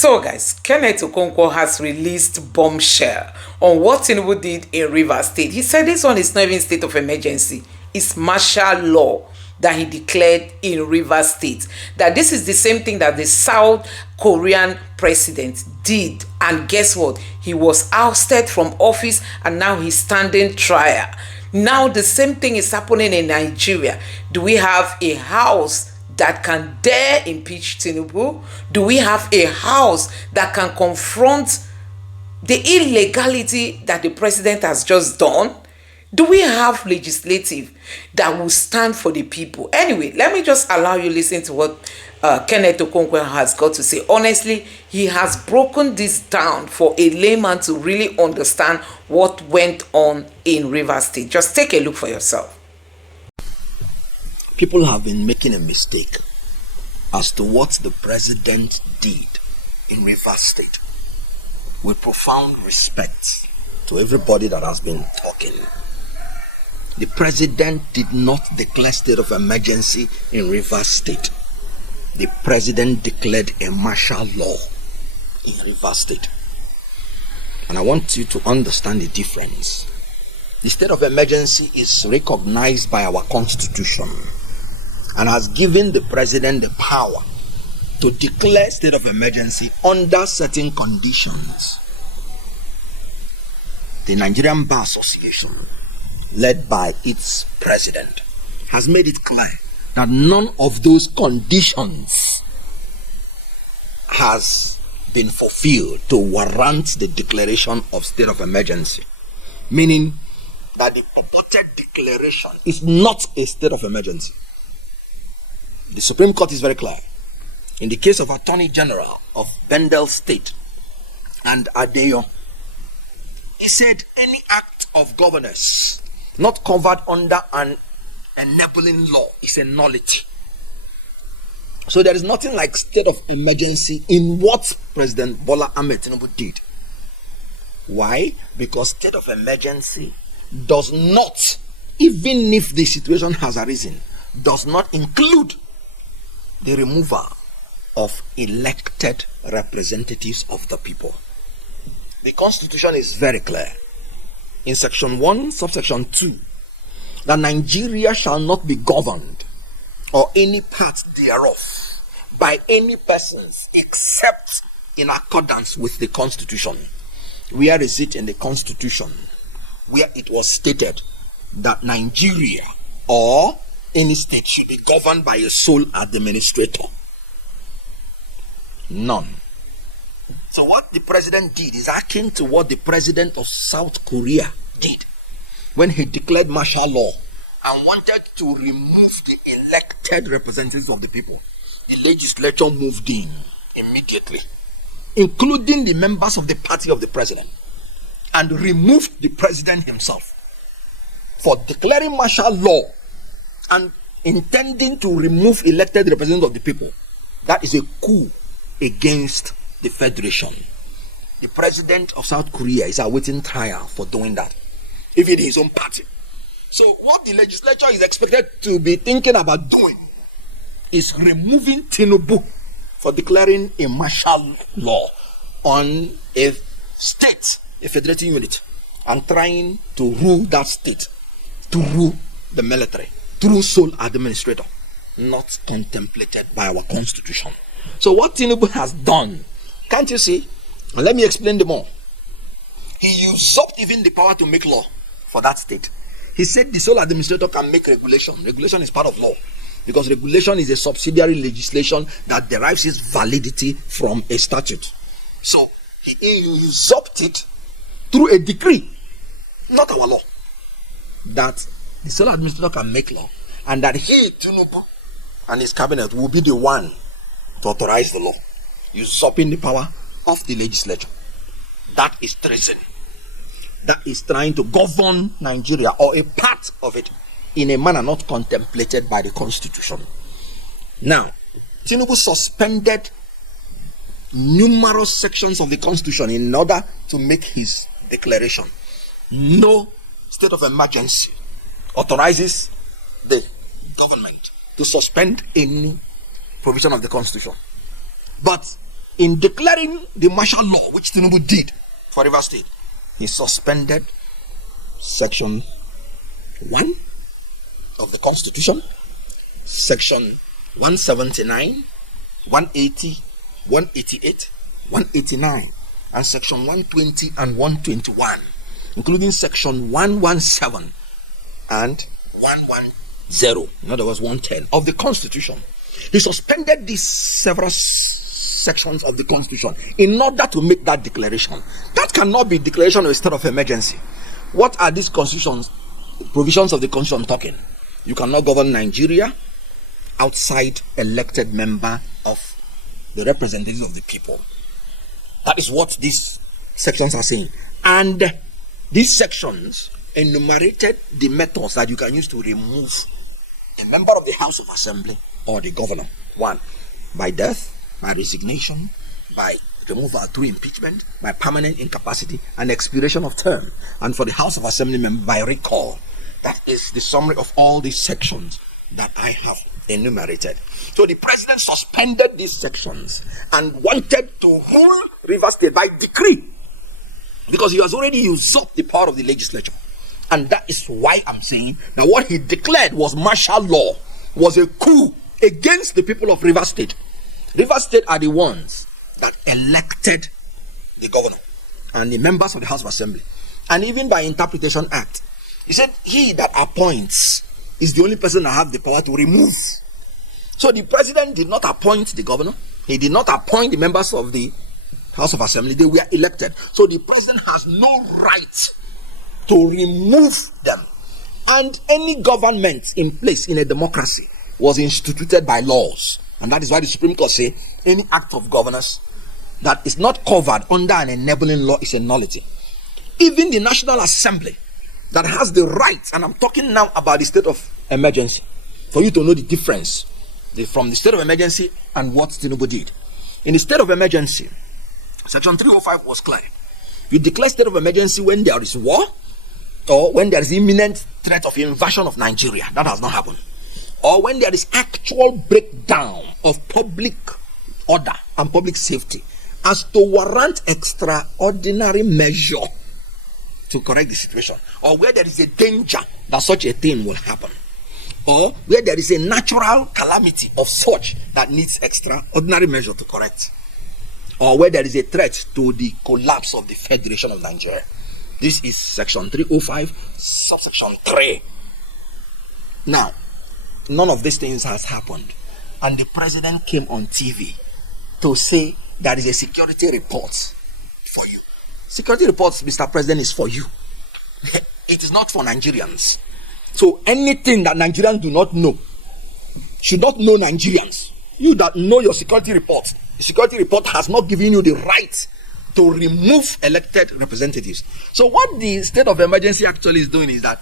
So guys, Kenneth Okonkwo has released bombshell on what Tinubu did in Rivers State. He said this one is not even state of emergency. It's martial law that he declared in Rivers State. That this is the same thing that the South Korean president did. And guess what? He was ousted from office and now he's standing trial. Now the same thing is happening in Nigeria. Do we have a house that can dare impeach Tinubu? Do we have a house that can confront the illegality that the president has just done? Do we have legislative that will stand for the people? Anyway, let me just allow you listen to what Kenneth Okonkwo has got to say. Honestly, he has broken this down for a layman to really understand what went on in Rivers State. Just take a look for yourself. People have been making a mistake as to what the president did in Rivers State. With profound respect to everybody that has been talking, the president did not declare state of emergency in Rivers State. The president declared a martial law in Rivers State. And I want you to understand the difference. The state of emergency is recognized by our constitution and has given the president the power to declare state of emergency under certain conditions. The Nigerian Bar Association, led by its president, has made it clear that none of those conditions has been fulfilled to warrant the declaration of state of emergency. Meaning that the purported declaration is not a state of emergency. The Supreme Court is very clear. In the case of Attorney General of Bendel State and Adeyo, he said any act of governance not covered under an enabling law is a nullity. So there is nothing like state of emergency in what President Bola Ahmed Tinubu did. Why? Because state of emergency does not, even if the situation has arisen, does not include the removal of elected representatives of the people. The Constitution is very clear. In Section 1, subsection 2, that Nigeria shall not be governed or any part thereof by any persons except in accordance with the Constitution. Where is it in the Constitution where it was stated that Nigeria or any state should be governed by a sole administrator? None. So what the president did is akin to what the president of South Korea did when he declared martial law and wanted to remove the elected representatives of the people. The legislature moved in immediately, including the members of the party of the president, and removed the president himself for declaring martial law and intending to remove elected representatives of the people. That is a coup against the federation. The president of South Korea is awaiting trial for doing that, even his own party. So what the legislature is expected to be thinking about doing is removing Tinubu for declaring a martial law on a state, a federating unit, and trying to rule that state, to rule the military through sole administrator, not contemplated by our constitution. So what Tinubu has done, can't you see? Let me explain the more. He usurped even the power to make law for that state. He said the sole administrator can make regulation. Regulation is part of law, because regulation is a subsidiary legislation that derives its validity from a statute. So he usurped it through a decree, not our law, that the sole administrator can make law, and that he, Tinubu, and his cabinet will be the one to authorize the law, usurping the power of the legislature. That is treason. That is trying to govern Nigeria, or a part of it, in a manner not contemplated by the constitution. Now, Tinubu suspended numerous sections of the constitution in order to make his declaration. No state of emergency authorizes the government to suspend any provision of the constitution. But in declaring the martial law, which Tinubu did for Rivers State, he suspended Section 1 of the Constitution, Section 179, 180, 188, 189, and Section 120 and 121, including Section 117 and 110, in other words 110 of the Constitution. He suspended these several sections of the Constitution in order to make that declaration. That cannot be declaration of a state of emergency. What are these provisions of the Constitution talking? You cannot govern Nigeria outside elected member of the representatives of the people. That is what these sections are saying. And these sections enumerated the methods that you can use to remove a member of the House of Assembly or the governor. 1, by death, by resignation, by removal through impeachment, by permanent incapacity and expiration of term, and for the House of Assembly member by recall. That is the summary of all these sections that I have enumerated. So the president suspended these sections and wanted to rule Rivers State by decree, because he has already usurped the power of the legislature. And that is why I'm saying that what he declared was martial law, was a coup against the people of Rivers State. Rivers State are the ones that elected the governor and the members of the House of Assembly. And even by Interpretation Act, he said he that appoints is the only person that has the power to remove. So the president did not appoint the governor. He did not appoint the members of the House of Assembly. They were elected. So the president has no right to remove them. And any government in place in a democracy was instituted by laws. And that is why the Supreme Court say any act of governance that is not covered under an enabling law is a nullity. Even the National Assembly that has the right, and I'm talking now about the state of emergency, for you to know the difference from the state of emergency and what Tinubu did. In the state of emergency, Section 305 was clear. You declare state of emergency when there is war, or when there is imminent threat of invasion of Nigeria. That has not happened. Or when there is actual breakdown of public order and public safety as to warrant extraordinary measure to correct the situation, or where there is a danger that such a thing will happen, or where there is a natural calamity of such that needs extraordinary measure to correct, or where there is a threat to the collapse of the Federation of Nigeria. This is Section 305, subsection 3. Now, none of these things has happened, and the president came on TV to say there is a security report for you. Security reports, Mr. President, is for you. It is not for Nigerians. So anything that Nigerians do not know should not know Nigerians. You that know your security report, the security report has not given you the right to remove elected representatives. So what the state of emergency actually is doing is that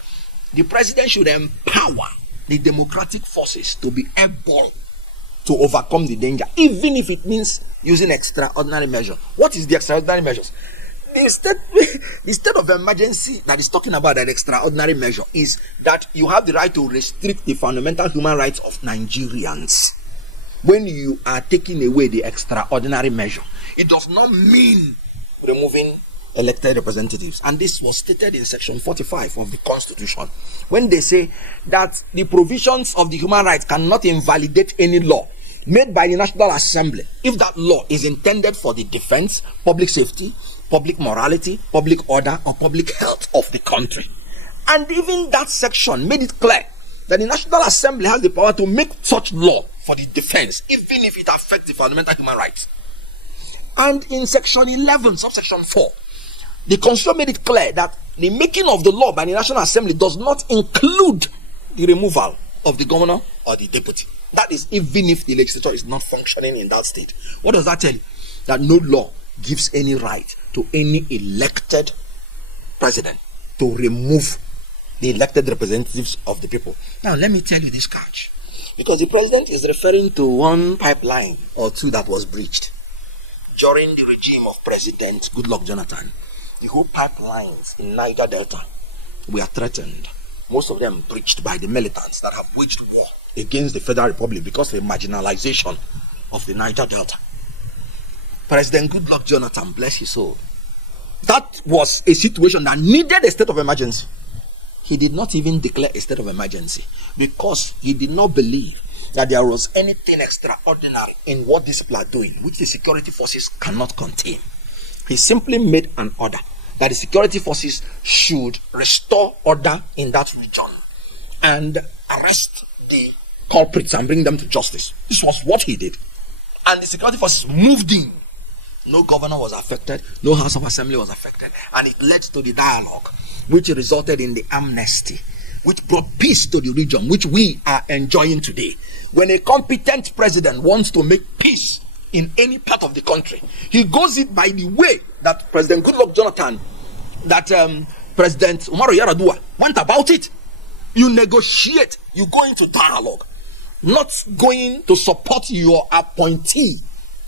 the president should empower the democratic forces to be able to overcome the danger, even if it means using extraordinary measures. What is the extraordinary measures? The state of emergency that is talking about that extraordinary measure is that you have the right to restrict the fundamental human rights of Nigerians. When you are taking away the extraordinary measure, it does not mean removing elected representatives. And this was stated in Section 45 of the Constitution, when they say that the provisions of the human rights cannot invalidate any law made by the National Assembly if that law is intended for the defense, public safety, public morality, public order, or public health of the country. And even that section made it clear that the National Assembly has the power to make such law for the defense, even if it affects the fundamental human rights. And in Section 11, subsection 4, the Constitution made it clear that the making of the law by the National Assembly does not include the removal of the governor or the deputy. That is, even if the legislature is not functioning in that state. What does that tell you? That no law gives any right to any elected president to remove the elected representatives of the people. Now, let me tell you this catch. Because the president is referring to one pipeline or two that was breached during the regime of President Goodluck Jonathan. The whole pipelines in Niger Delta were threatened. Most of them breached by the militants that have waged war against the Federal Republic because of the marginalization of the Niger Delta. President Goodluck Jonathan, bless his soul, that was a situation that needed a state of emergency. He did not even declare a state of emergency because he did not believe that there was anything extraordinary in what these people are doing, which the security forces cannot contain. He simply made an order that the security forces should restore order in that region and arrest the culprits and bring them to justice. This was what he did. And the security forces moved in. No governor was affected, no House of Assembly was affected, and it led to the dialogue, which resulted in the amnesty, which brought peace to the region, which we are enjoying today. When a competent president wants to make peace in any part of the country, he goes it by the way that President Goodluck Jonathan, that President Umaru Yar'Adua went about it. You negotiate, you go into dialogue, not going to support your appointee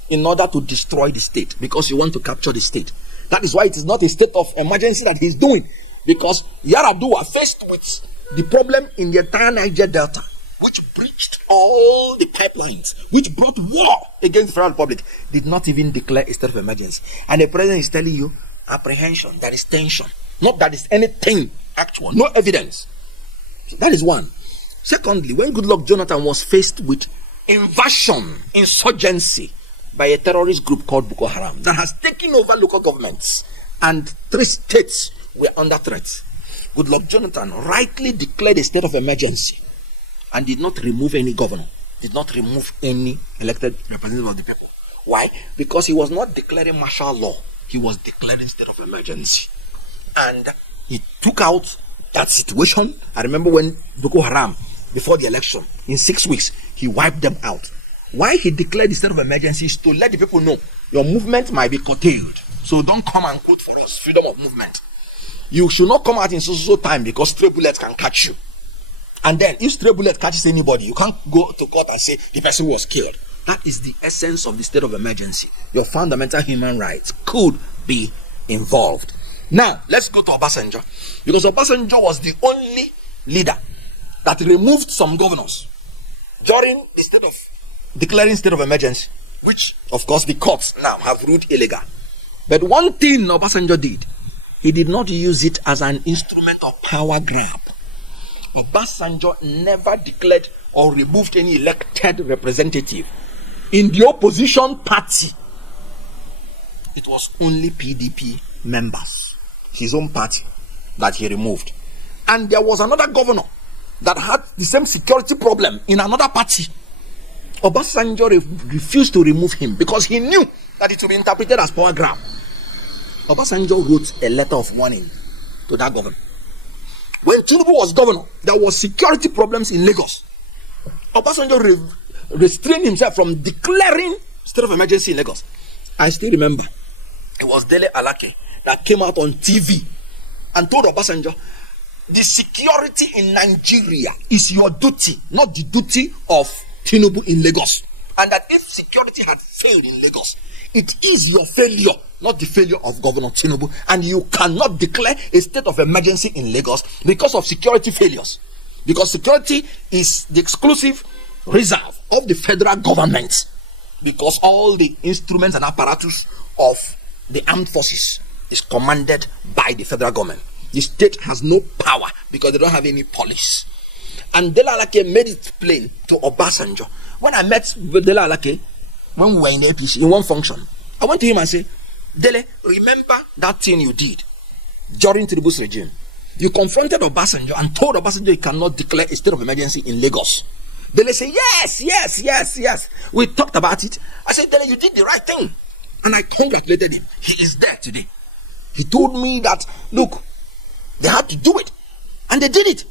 in order to destroy the state because you want to capture the state. That is why it is not a state of emergency that he's doing, because Yar'Adua, faced with the problem in the entire Niger Delta, which breached all the pipelines, which brought war against the Federal Republic, did not even declare a state of emergency. And the president is telling you apprehension, that is tension, not that is anything actual, no evidence. So that is one. Secondly, when Goodluck Jonathan was faced with invasion, insurgency by a terrorist group called Boko Haram that has taken over local governments and 3 states were under threat, Goodluck Jonathan rightly declared a state of emergency and did not remove any governor, did not remove any elected representative of the people. Why? Because he was not declaring martial law, he was declaring state of emergency. And he took out that situation. I remember when Boko Haram, before the election, in 6 weeks, he wiped them out. Why he declared the state of emergency is to let the people know your movement might be curtailed. So don't come and quote for us freedom of movement. You should not come out in so time because stray bullets can catch you. And then if stray bullet catches anybody, you can't go to court and say the person was killed. That is the essence of the state of emergency. Your fundamental human rights could be involved. Now, let's go to Obasanjo. Because Obasanjo was the only leader that removed some governors during the declaring state of emergency, which, of course, the courts now have ruled illegal. But one thing Obasanjo did, he did not use it as an instrument of power grab. Obasanjo never declared or removed any elected representative in the opposition party. It was only PDP members, his own party, that he removed. And there was another governor that had the same security problem in another party. Obasanjo refused to remove him because he knew that it would be interpreted as power grab. Obasanjo wrote a letter of warning to that governor. When Tinubu was governor, there was security problems in Lagos. Obasanjo restrained himself from declaring state of emergency in Lagos. I still remember it was Dele Alake that came out on TV and told Obasanjo, the security in Nigeria is your duty, not the duty of Tinubu in Lagos. And that if security had failed in Lagos, it is your failure, not the failure of Governor Tinubu. And you cannot declare a state of emergency in Lagos because of security failures. Because security is the exclusive reserve of the federal government. Because all the instruments and apparatus of the armed forces is commanded by the federal government. The state has no power because they don't have any police. And Dele Alake made it plain to Obasanjo. When I met Dele Alake, when we were in APC, in one function, I went to him and said, Dele, remember that thing you did during Tinubu's regime? You confronted Obasanjo and told Obasanjo he cannot declare a state of emergency in Lagos. Dele said, yes. We talked about it. I said, Dele, you did the right thing. And I congratulated him. He is there today. He told me that, look, they had to do it. And they did it.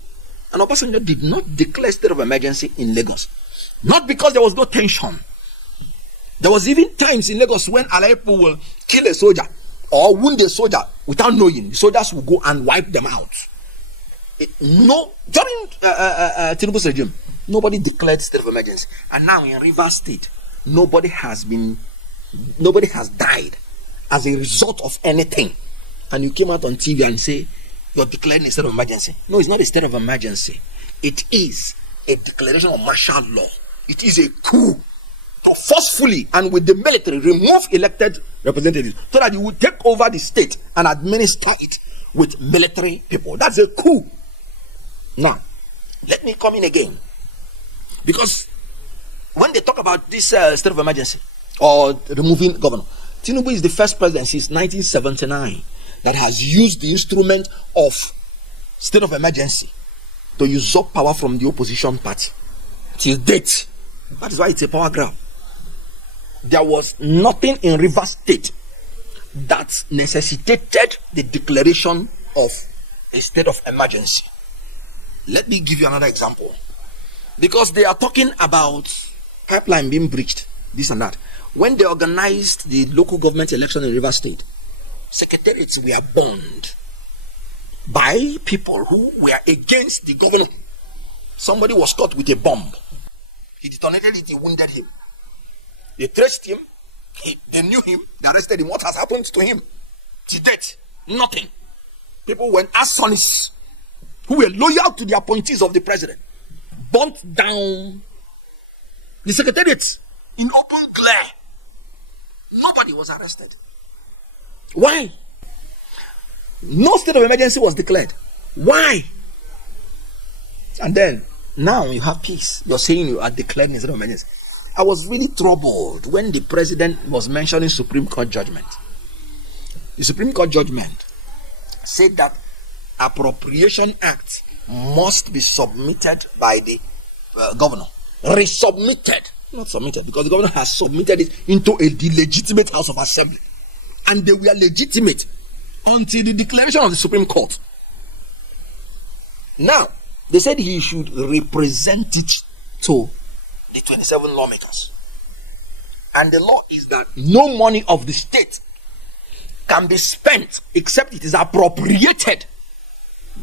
And Obasanjo did not declare state of emergency in Lagos. Not because there was no tension. There was even times in Lagos when Alaipo will kill a soldier or wound a soldier without knowing. The soldiers will go and wipe them out. During Tinubu's regime, nobody declared state of emergency. And now in Rivers State, nobody has died as a result of anything. And you came out on TV and say, you're declaring a state of emergency. No, it's not a state of emergency. It is a declaration of martial law. It is a coup to forcefully and with the military remove elected representatives so that you will take over the state and administer it with military people. That's a coup. Now, let me come in again. Because when they talk about this state of emergency or removing governor, Tinubu is the first president since 1979 that has used the instrument of state of emergency to usurp power from the opposition party. Till date. That is why it's a power grab. There was nothing in Rivers State that necessitated the declaration of a state of emergency. Let me give you another example. Because they are talking about pipeline being breached, this and that. When they organized the local government election in Rivers State, secretariats were burned by people who were against the governor. Somebody was caught with a bomb. He detonated it, he wounded him. They traced him, they knew him, they arrested him. What has happened to him? To date, nothing. People went arsonists who were loyal to the appointees of the president, burnt down the secretariat in open glare. Nobody was arrested. Why? No state of emergency was declared. Why? And then, now you have peace. You're saying you are declaring a state of emergency. I was really troubled when the president was mentioning Supreme Court judgment. The Supreme Court judgment said that Appropriation Act must be submitted by the governor. Resubmitted. Not submitted, because the governor has submitted it into a legitimate House of Assembly. And they were legitimate until the declaration of the Supreme Court. Now, they said he should represent it to the 27 lawmakers. And the law is that no money of the state can be spent except it is appropriated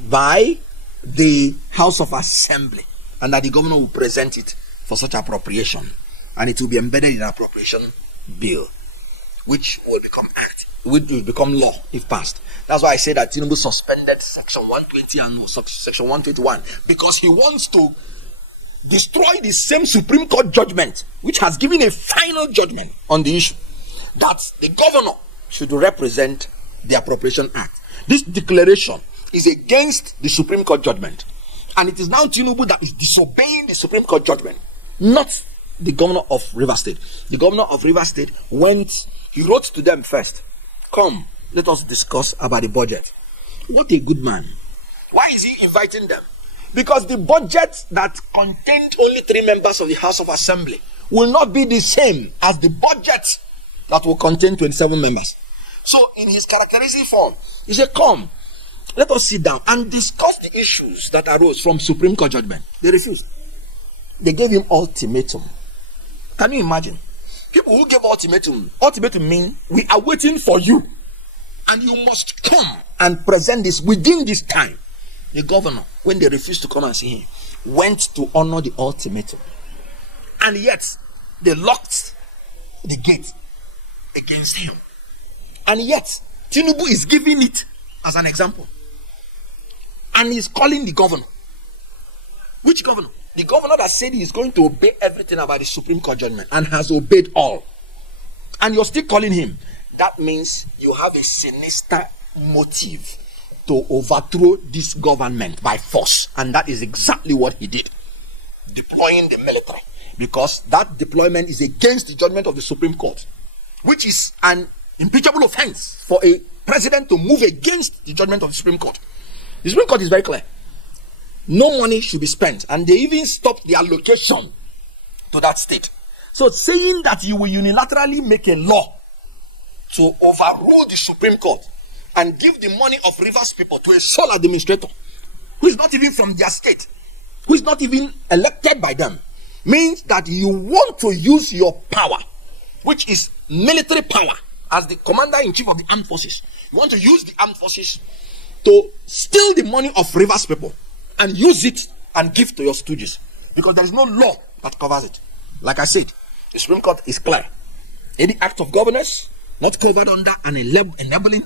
by the House of Assembly, and that the governor will present it for such appropriation, and it will be embedded in an appropriation bill, which will become law if passed. That's why I say that Tinubu suspended Section 120 and Section 121, because he wants to destroy the same Supreme Court judgment, which has given a final judgment on the issue, that the governor should represent the Appropriation Act. This declaration is against the Supreme Court judgment, and it is now Tinubu that is disobeying the Supreme Court judgment, not the governor of Rivers State. The governor of Rivers State he wrote to them first, come, let us discuss about the budget. What a good man. Why is he inviting them? Because the budget that contained only 3 members of the House of Assembly will not be the same as the budget that will contain 27 members. So in his characteristic form, he said, come, let us sit down and discuss the issues that arose from Supreme Court judgment. They refused. They gave him ultimatum. Can you imagine? People who gave ultimatum mean we are waiting for you, and you must come and present this within this time. The governor, when they refused to come and see him, went to honor the ultimatum. And yet, they locked the gate against him. And yet, Tinubu is giving it as an example. And he's calling the governor. Which governor? The governor that said he is going to obey everything about the Supreme Court judgment and has obeyed all. And you're still calling him. That means you have a sinister motive to overthrow this government by force. And that is exactly what he did. Deploying the military. Because that deployment is against the judgment of the Supreme Court, which is an impeachable offense for a president to move against the judgment of the Supreme Court. The Supreme Court is very clear. No money should be spent. And they even stopped the allocation to that state. So saying that you will unilaterally make a law to overrule the Supreme Court and give the money of Rivers people to a sole administrator who is not even from their state, who is not even elected by them, means that you want to use your power, which is military power, as the commander-in-chief of the armed forces. You want to use the armed forces to steal the money of Rivers people and use it and give to your stooges, because there is no law that covers it. Like I said, the Supreme Court is clear. Any act of governance not covered under an enabling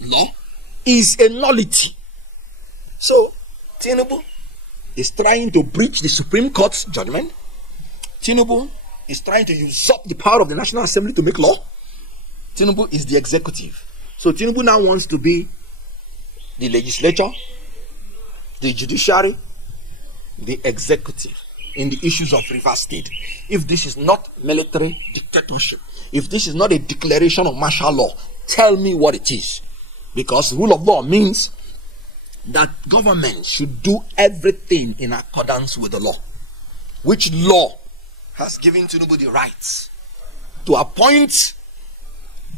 law is a nullity. So Tinubu is trying to breach the Supreme Court's judgment. Tinubu is trying to usurp the power of the National Assembly to make law. Tinubu is the executive. So Tinubu now wants to be the legislature, the judiciary, the executive in the issues of Rivers State. If this is not military dictatorship, if this is not a declaration of martial law, tell me what it is. Because rule of law means that government should do everything in accordance with the law. Which law has given Tinubu the rights to appoint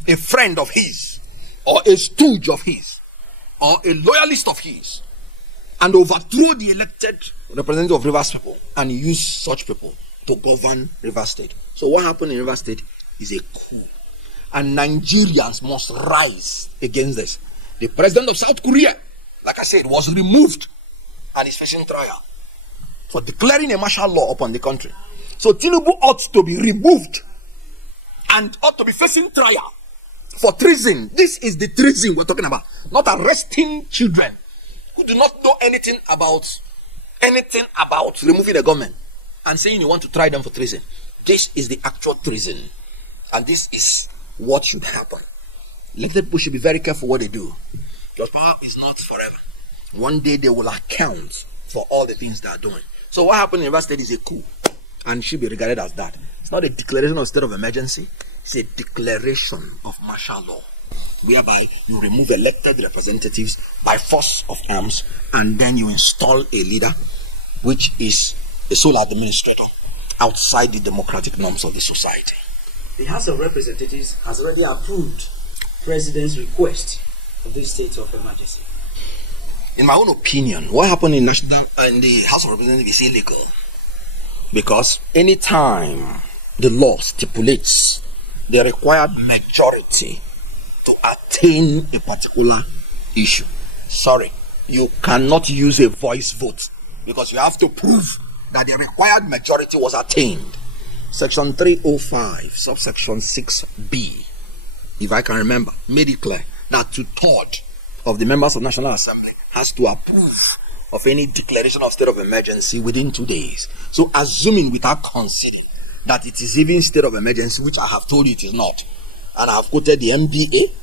a friend of his, or a stooge of his, or a loyalist of his, and overthrow the elected representative of Rivers people and use such people to govern Rivers State? So what happened in Rivers State is a coup, and Nigerians must rise against this. The president of South Korea, like I said, was removed and is facing trial for declaring a martial law upon the country. So Tinubu ought to be removed and ought to be facing trial for treason. This is the treason we're talking about, not arresting children who do not know anything about removing the government and saying you want to try them for treason. This is the actual treason, and this is what should happen. Elected people should be very careful what they do, because power is not forever. One day they will account for all the things they are doing. So what happened in Rivers State is a coup, and should be regarded as that. It's not a declaration of state of emergency. It's a declaration of martial law, whereby you remove elected representatives by force of arms, and then you install a leader, which is a sole administrator outside the democratic norms of the society. The House of Representatives has already approved President's request of this state of emergency. In my own opinion, what happened in the House of Representatives is illegal, because anytime the law stipulates the required majority to attain a particular issue, you cannot use a voice vote, because you have to prove that the required majority was attained. Section 305, subsection 6b, if I can remember, made it clear that 2/3 of the members of National Assembly has to approve of any declaration of state of emergency within 2 days. So assuming without conceding that it is even state of emergency, which I have told you it is not, and I have quoted the NBA,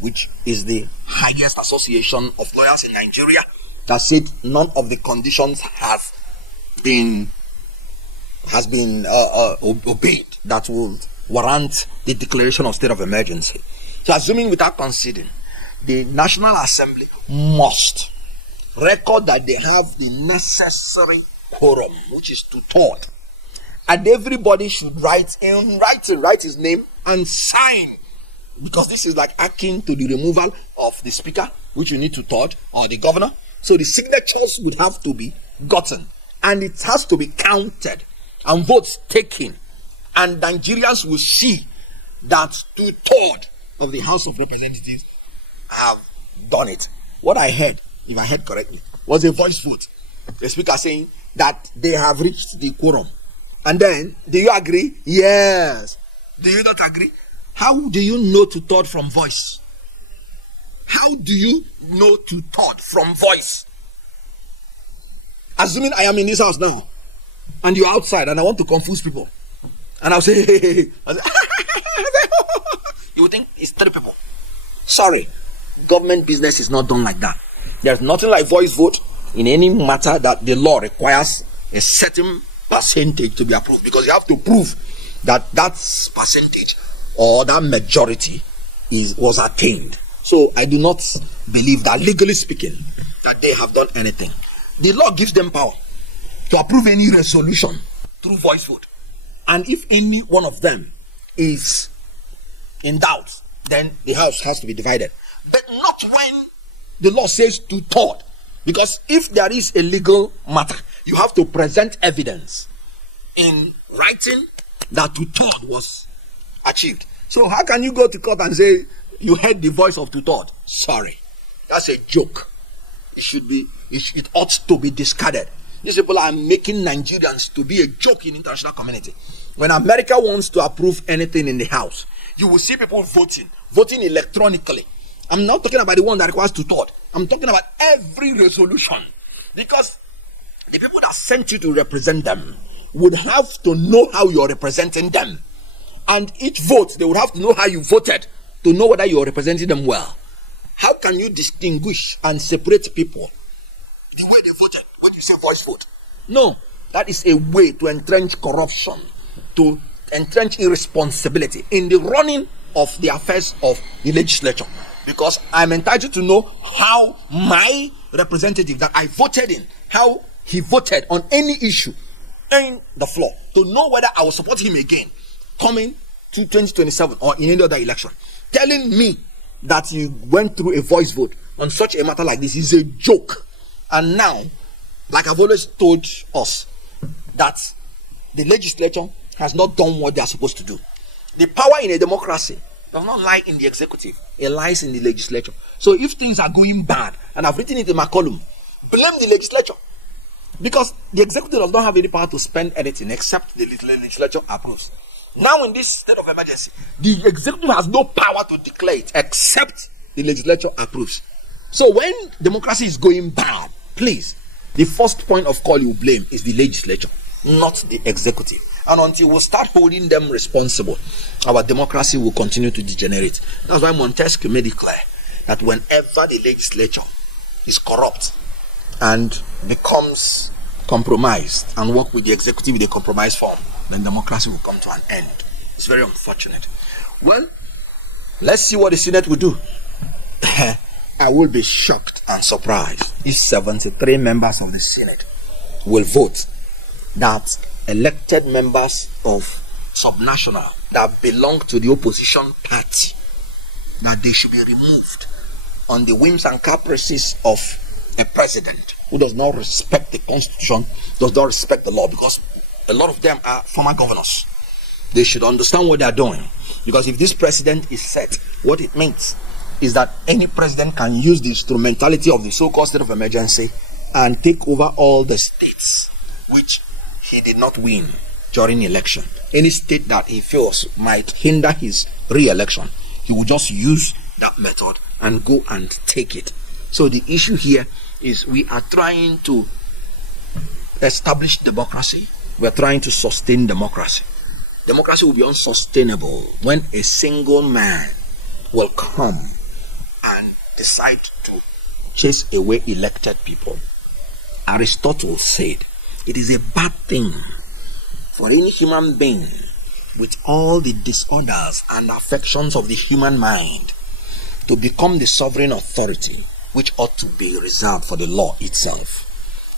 which is the highest association of lawyers in Nigeria, that said none of the conditions has been obeyed that will warrant the declaration of state of emergency. So assuming without conceding, the National Assembly must record that they have the necessary quorum, which is 2/3, and everybody should write his name and sign, because this is like akin to the removal of the speaker, which you need 2/3, or the governor. So the signatures would have to be gotten, and it has to be counted and votes taken, and Nigerians will see that 2/3 of the House of Representatives have done it. What I heard, if I heard correctly, was a voice vote. The speaker saying that they have reached the quorum. And then, do you agree? Yes. Do you not agree? How do you know 2/3 from voice? How do you know 2/3 from voice? Assuming I am in this house now, and you're outside, and I want to confuse people, and I'll say, hey. You would think it's 3 people. Sorry, government business is not done like that. There's nothing like voice vote in any matter that the law requires a certain percentage to be approved, because you have to prove that that percentage or that majority was attained. So I do not believe that, legally speaking, that they have done anything. The law gives them power to approve any resolution through voice vote, and if any one of them is in doubt, then the house has to be divided, but not when the law says 2/3, because if there is a legal matter, you have to present evidence in writing that 2/3 was achieved. So how can you go to court and say you heard the voice of 2/3? Sorry, that's a joke. It ought to be discarded. These people are making Nigerians to be a joke in the international community. When America wants to approve anything in the house, you will see people voting electronically. I'm not talking about the one that requires 2/3. I'm talking about every resolution, because the people that sent you to represent them would have to know how you're representing them. And each vote, they would have to know how you voted to know whether you're representing them well. How can you distinguish and separate people the way they voted when you say voice vote? No, that is a way to entrench corruption, to entrench irresponsibility in the running of the affairs of the legislature. Because I'm entitled to know how my representative that I voted in, how he voted on any issue in the floor, to know whether I will support him again coming to 2027 or in any other election. Telling me that you went through a voice vote on such a matter like this is a joke. And now, like I've always told us, that the legislature has not done what they are supposed to do. The power in a democracy does not lie in the executive, it lies in the legislature. So if things are going bad, and I've written it in my column, blame the legislature, because the executive does not have any power to spend anything except the legislature approves. Now in this state of emergency, the executive has no power to declare it except the legislature approves. So when democracy is going bad, please, the first point of call you blame is the legislature, not the executive. And until we start holding them responsible, our democracy will continue to degenerate. That's why Montesquieu made it clear that whenever the legislature is corrupt and becomes compromised and work with the executive in a compromised form, then democracy will come to an end. It's very unfortunate. Well, let's see what the Senate will do. I will be shocked and surprised if 73 members of the Senate will vote that elected members of subnational that belong to the opposition party, that they should be removed on the whims and caprices of a president who does not respect the constitution, does not respect the law, because a lot of them are former governors. They should understand what they are doing, because if this president is set, what it means is that any president can use the instrumentality of the so-called state of emergency and take over all the states which he did not win during election. Any state that he feels might hinder his re-election, he will just use that method and go and take it. So the issue here is we are trying to establish democracy. We are trying to sustain democracy. Democracy will be unsustainable when a single man will come and decide to chase away elected people. Aristotle said, it is a bad thing for any human being with all the disorders and affections of the human mind to become the sovereign authority which ought to be reserved for the law itself.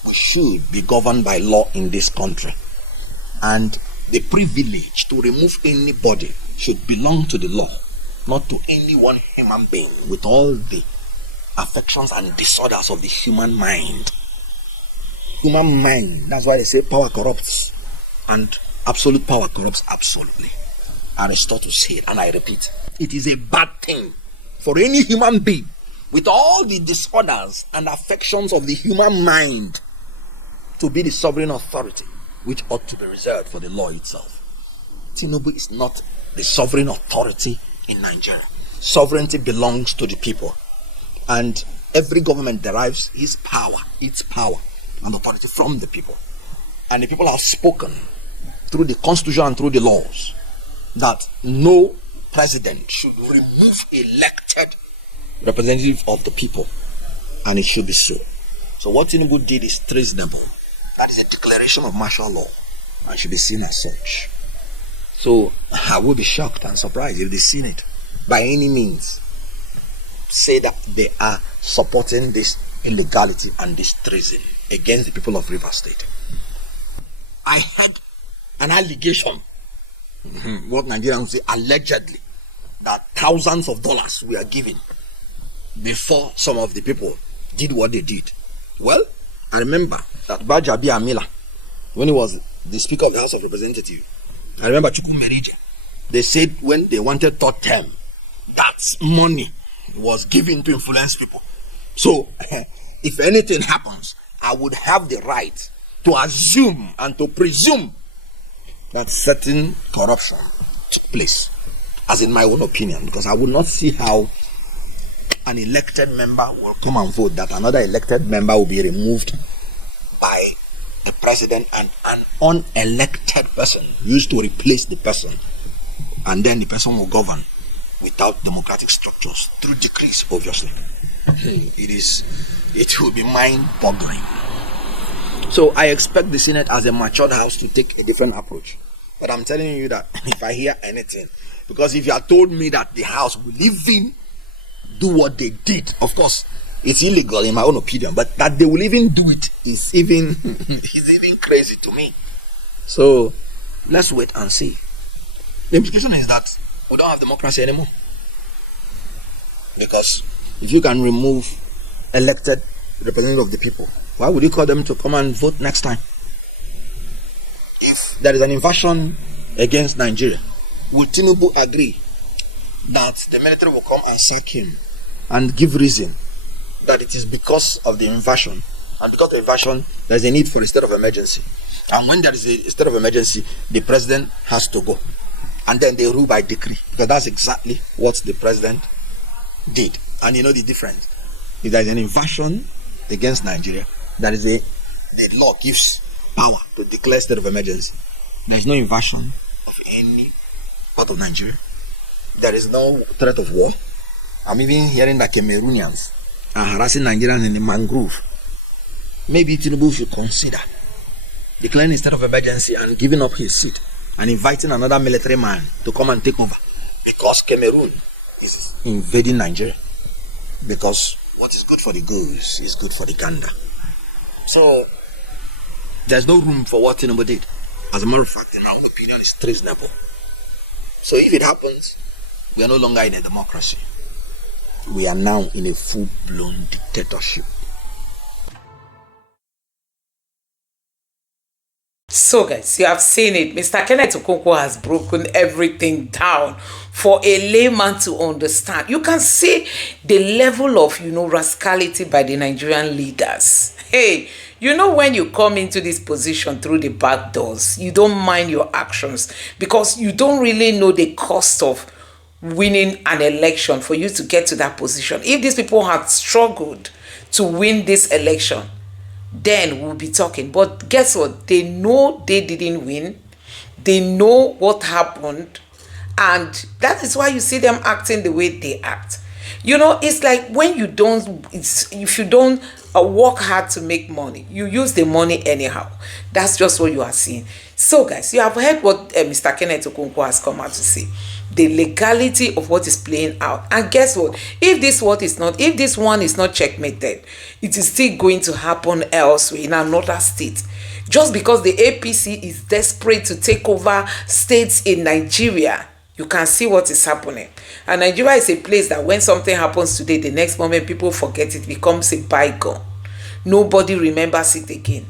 We should be governed by law in this country, and the privilege to remove anybody should belong to the law, not to any one human being with all the affections and disorders of the human mind. Human mind, that's why they say power corrupts, and absolute power corrupts absolutely. Aristotle said, and I repeat, it is a bad thing for any human being with all the disorders and affections of the human mind to be the sovereign authority which ought to be reserved for the law itself. Tinubu is not the sovereign authority in Nigeria. Sovereignty belongs to the people, and every government derives its power and authority from the people. And the people have spoken through the constitution and through the laws that no president should remove elected representative of the people, and it should be so. So what Tinubu did is treasonable. That is a declaration of martial law and should be seen as such. So I will be shocked and surprised if the Senate by any means say that they are supporting this illegality and this treason against the people of Rivers State. I had an allegation, what Nigerians say allegedly, that thousands of dollars were given before some of the people did what they did. Well, I remember that Bajabi Amila, when he was the Speaker of the House of Representatives, I remember Chukwumerije, they said when they wanted third term, that money was given to influence people. So, if anything happens, I would have the right to assume and to presume that certain corruption took place, as in my own opinion, because I would not see how an elected member will come and vote that another elected member will be removed by a president and an unelected person used to replace the person, and then the person will govern without democratic structures through decrees, obviously. It will be mind-boggling. So I expect the Senate as a matured house to take a different approach. But I'm telling you that if I hear anything, because if you had told me that the House will even do what they did, of course, it's illegal in my own opinion, but that they will even do it is even crazy to me. So let's wait and see. The implication is that we don't have democracy anymore. Because if you can remove elected representatives of the people, why would you call them to come and vote next time? If there is an invasion against Nigeria, will Tinubu agree that the military will come and sack him and give reason that it is because of the invasion, and because of the invasion there is a need for a state of emergency, and when there is a state of emergency the president has to go, and then they rule by decree? Because that's exactly what the president did. And you know the difference. If there is an invasion against Nigeria, the law gives power to declare state of emergency. There is no invasion of any part of Nigeria. There is no threat of war. I'm even hearing that Cameroonians are harassing Nigerians in the mangrove. Maybe Tinubu should consider declaring a state of emergency and giving up his seat and inviting another military man to come and take over, because Cameroon is invading Nigeria. Because what is good for the goose is good for the gander. So there's no room for what Tinubu did. As a matter of fact, in my own opinion, it's treasonable. So if it happens, we are no longer in a democracy. We are now in a full-blown dictatorship. So guys, you have seen it. Mr. Kenneth Okonkwo has broken everything down for a layman to understand. You can see the level of, rascality by the Nigerian leaders. Hey, when you come into this position through the back doors, you don't mind your actions because you don't really know the cost of winning an election for you to get to that position. If these people had struggled to win this election, then we'll be talking. But guess what? They know they didn't win. They know what happened. And that is why you see them acting the way they act. It's like when you don't, if you don't work hard to make money, you use the money anyhow. That's just what you are seeing. So guys, you have heard what Mr. Kenneth Okonkwo has come out to say. The legality of what is playing out. And guess what? If this one is not checkmated, it is still going to happen elsewhere in another state. Just because the APC is desperate to take over states in Nigeria, you can see what is happening. And Nigeria is a place that when something happens today, the next moment people forget it, becomes a bygone. Nobody remembers it again.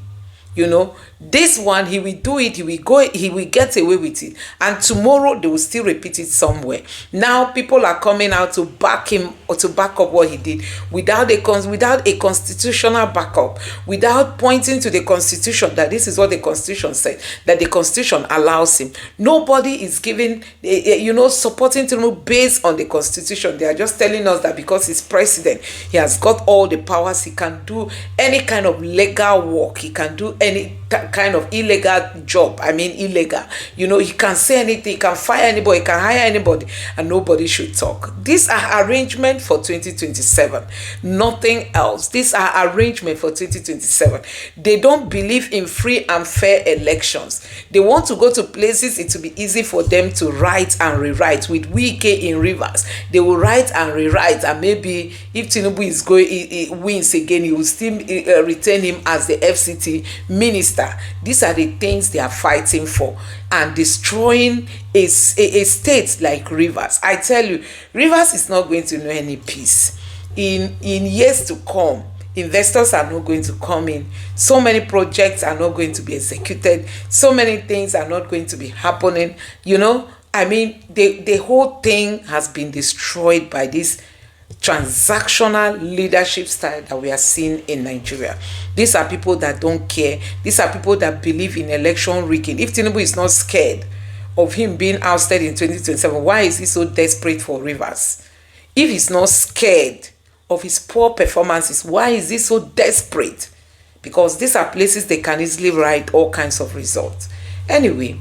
This one, he will do it, he will get away with it, and tomorrow they will still repeat it somewhere. Now people are coming out to back him or to back up what he did without a constitutional backup, without pointing to the constitution that this is what the constitution said, that the constitution allows him. Nobody is giving supporting Tinubu based on the constitution. They are just telling us that because he's president, he has got all the powers, he can do any kind of legal work, he can do any kind of illegal job. Illegal. He can say anything, he can fire anybody, he can hire anybody, and nobody should talk. These are arrangements for 2027. Nothing else. These are arrangements for 2027. They don't believe in free and fair elections. They want to go to places it will be easy for them to write and rewrite. With Wike in Rivers, they will write and rewrite, and maybe if Tinubu wins again, he will still retain him as the FCT minister. These are the things they are fighting for, and destroying a state like Rivers. I tell you, Rivers is not going to know any peace. In years to come, investors are not going to come in. So many projects are not going to be executed. So many things are not going to be happening. The whole thing has been destroyed by this transactional leadership style that we are seeing in Nigeria. These are people that don't care. These are people that believe in election rigging. If Tinubu is not scared of him being ousted in 2027, why is he so desperate for Rivers? If he's not scared of his poor performances, why is he so desperate? because these are places they can easily write all kinds of results. Anyway,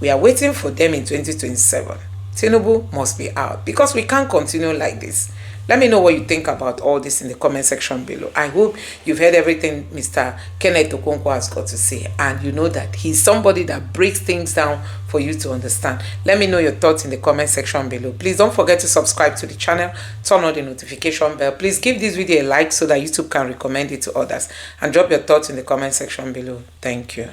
we are waiting for them in 2027. Tinubu must be out because we can't continue like this. Let me know what you think about all this in the comment section below. I hope you've heard everything Mr. Kenneth Okonkwo has got to say, and you know that he's somebody that breaks things down for you to understand. Let me know your thoughts in the comment section below. Please don't forget to subscribe to the channel, turn on the notification bell. Please give this video a like so that YouTube can recommend it to others, and drop your thoughts in the comment section below. Thank you.